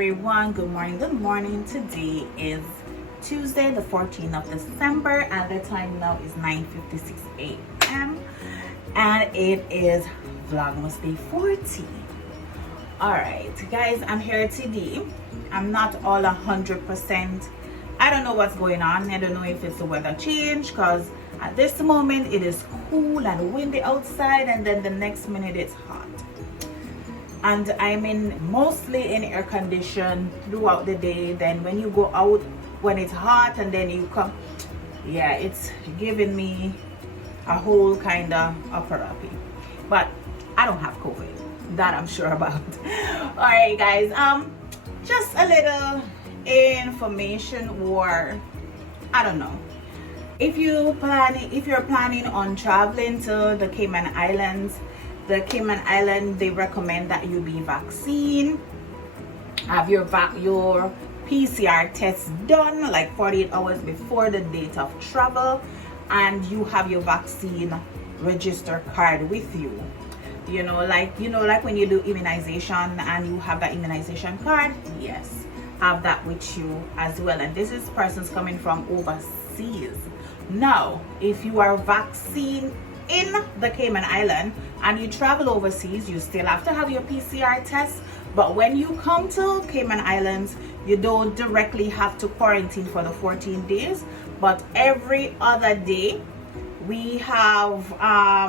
everyone. Good morning. Today is Tuesday the 14th of December and the time now is 9:56 a.m. and it is vlogmas day 40. Alright guys, I'm here today. I'm not all 100%. I don't know what's going on. I don't know if it's the weather change, because at this moment it is cool and windy outside and then the next minute it's hot. And I'm mostly in air condition throughout the day. Then when you go out when it's hot and then you come, yeah, it's giving me a whole kind of uppity. But I don't have COVID, that I'm sure about. All right guys, just a little information, or I don't know, if you're planning on traveling to the Cayman Islands. The Cayman Island, they recommend that you be vaccinated, have your PCR test done like 48 hours before the date of travel, and you have your vaccine register card with you. Like when you do immunization and you have that immunization card, yes, have that with you as well. And this is persons coming from overseas. Now, if you are vaccinated in the Cayman Island and you travel overseas, you still have to have your PCR test. But when you come to Cayman Islands, you don't directly have to quarantine for the 14 days, but every other day we have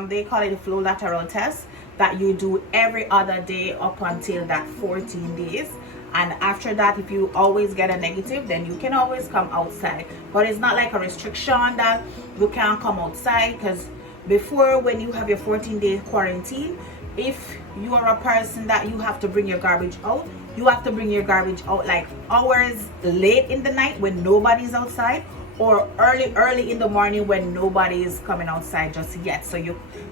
they call it a flow lateral test that you do every other day up until that 14 days. And after that, if you always get a negative, then you can always come outside. But it's not like a restriction that you can't come outside, because before, when you have your 14-day quarantine, if you are a person that you have to bring your garbage out, you have to bring your garbage out like hours late in the night when nobody's outside, or early in the morning when nobody is coming outside just yet. So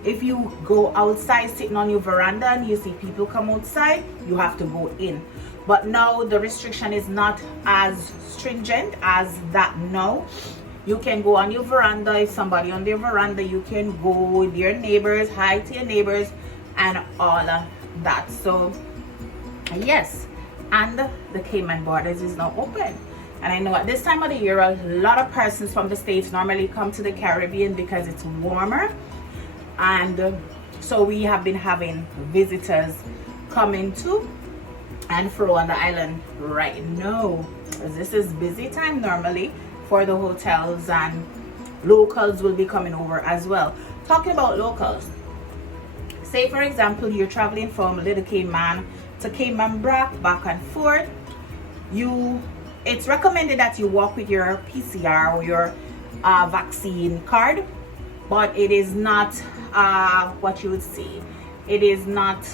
if you go outside sitting on your veranda and you see people come outside, you have to go in. But now the restriction is not as stringent as that now. You can go on your veranda. If somebody on their veranda, you can go with your neighbors, hi to your neighbors and all of that. So yes, and the Cayman borders is now open. And I know at this time of the year, a lot of persons from the States normally come to the Caribbean because it's warmer. And so we have been having visitors coming to and fro on the island right now. This is busy time normally for the hotels, and locals will be coming over as well. Talking about locals, say for example you're traveling from Little Cayman to Cayman back and forth, it's recommended that you walk with your PCR or your vaccine card, but it is not what you would see, it is not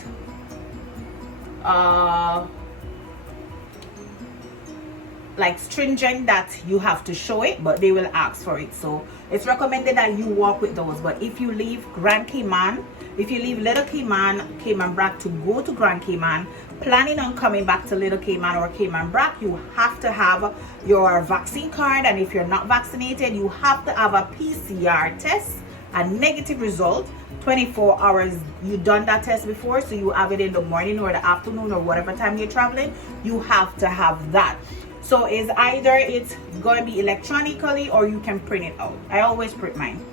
like stringent that you have to show it, but they will ask for it. So it's recommended that you walk with those. But if you leave Grand Cayman, if you leave Little Cayman, Cayman Brac to go to Grand Cayman, planning on coming back to Little Cayman or Cayman Brac, you have to have your vaccine card. And if you're not vaccinated, you have to have a PCR test, a negative result, 24 hours you done that test before, so you have it in the morning or the afternoon or whatever time you're traveling. You have to have that. So it's either it's going to be electronically or you can print it out. I always print mine.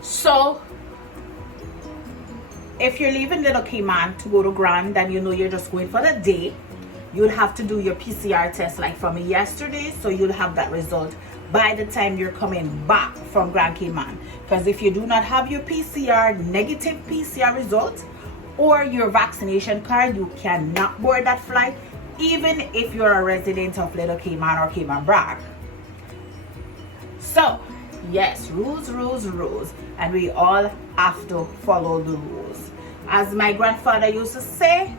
So if you're leaving Little Cayman to go to Grand, then you're just going for the day, you'll have to do your PCR test like from yesterday, so you'll have that result by the time you're coming back from Grand Cayman. Because if you do not have your negative PCR result or your vaccination card, you cannot board that flight, even if you're a resident of Little Cayman or Cayman Brac. So yes, rules, and we all have to follow the rules. As my grandfather used to say,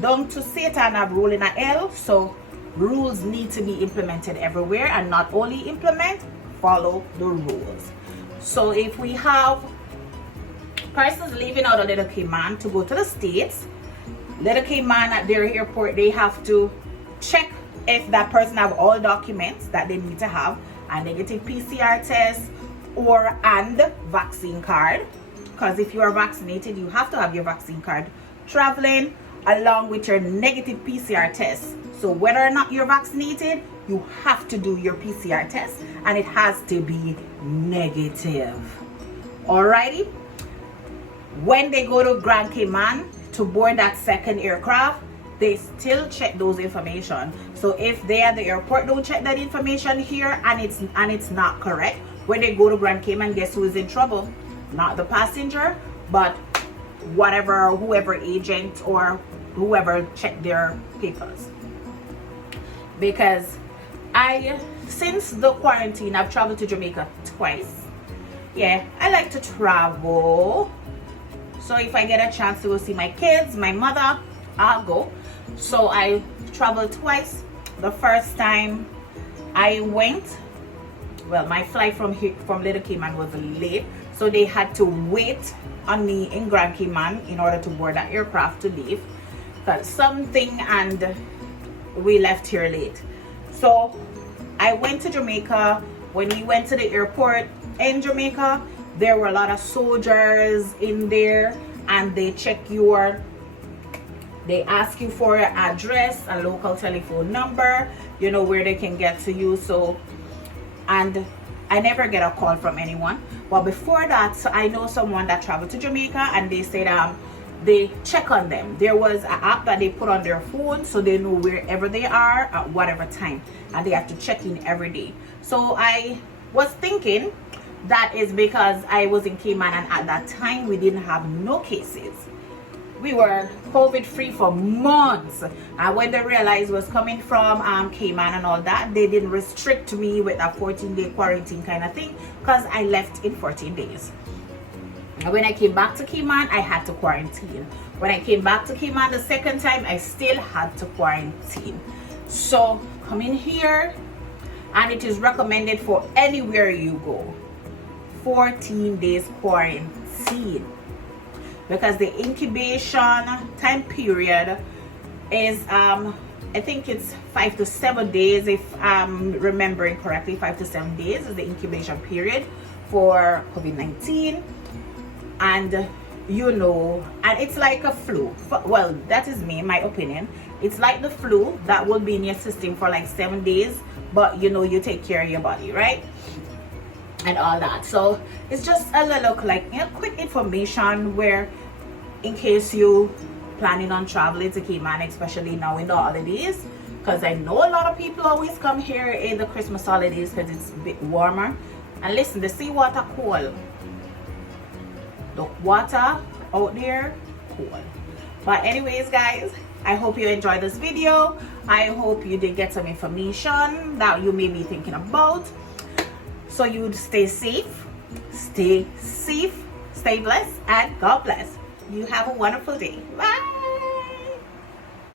down to Satan have rule in a hell. So rules need to be implemented everywhere, and not only implement, follow the rules. So if we have persons leaving out of Little Cayman to go to the States, Little Cayman at their airport, they have to check if that person have all documents that they need to have, a negative PCR test and vaccine card. Because if you are vaccinated, you have to have your vaccine card traveling. along with your negative PCR test. So whether or not you're vaccinated, you have to do your PCR test, and it has to be negative. Alrighty. When they go to Grand Cayman to board that second aircraft, they still check those information. So if they at the airport don't check that information here and it's not correct, when they go to Grand Cayman, guess who is in trouble? Not the passenger, but whoever agent or whoever checked their papers. Because since the quarantine, I've traveled to Jamaica twice. Yeah, I like to travel. So if I get a chance to go see my kids, my mother, I'll go. So I traveled twice. The first time I went, well, my flight from Little Cayman was late, so they had to wait on me in Grand Cayman in order to board that aircraft to leave. But something, and we left here late. So I went to Jamaica. When we went to the airport in Jamaica, there were a lot of soldiers in there, and they ask you for your address, a local telephone number, where they can get to you. So, and I never get a call from anyone. But before that, so I know someone that traveled to Jamaica, and they said they check on them. There was an app that they put on their phone, so they know wherever they are at whatever time, and they have to check in every day. So I was thinking that is because I was in Cayman, and at that time we didn't have no cases. We were COVID free for months, and when they realized it was coming from Cayman and all that, they didn't restrict me with a 14-day quarantine kind of thing, because I left in 14 days. And when I came back to Cayman, I had to quarantine. When I came back to Cayman the second time, I still had to quarantine. So come in here, and it is recommended for anywhere you go, 14 days quarantine, because the incubation time period is I think it's 5 to 7 days, if I'm remembering correctly. 5 to 7 days is the incubation period for COVID-19. And and it's like a flu. Well, that is me, my opinion. It's like the flu that will be in your system for like 7 days, but you take care of your body, right? And all that. So it's just a little quick information, where in case you planning on traveling to Cayman, especially now in the holidays, because I know a lot of people always come here in the Christmas holidays because it's a bit warmer. And listen, the seawater cold. The water out there cool. But anyways, guys, I hope you enjoyed this video. I hope you did get some information that you may be thinking about. So you stay safe, stay blessed, and God bless. You have a wonderful day. Bye.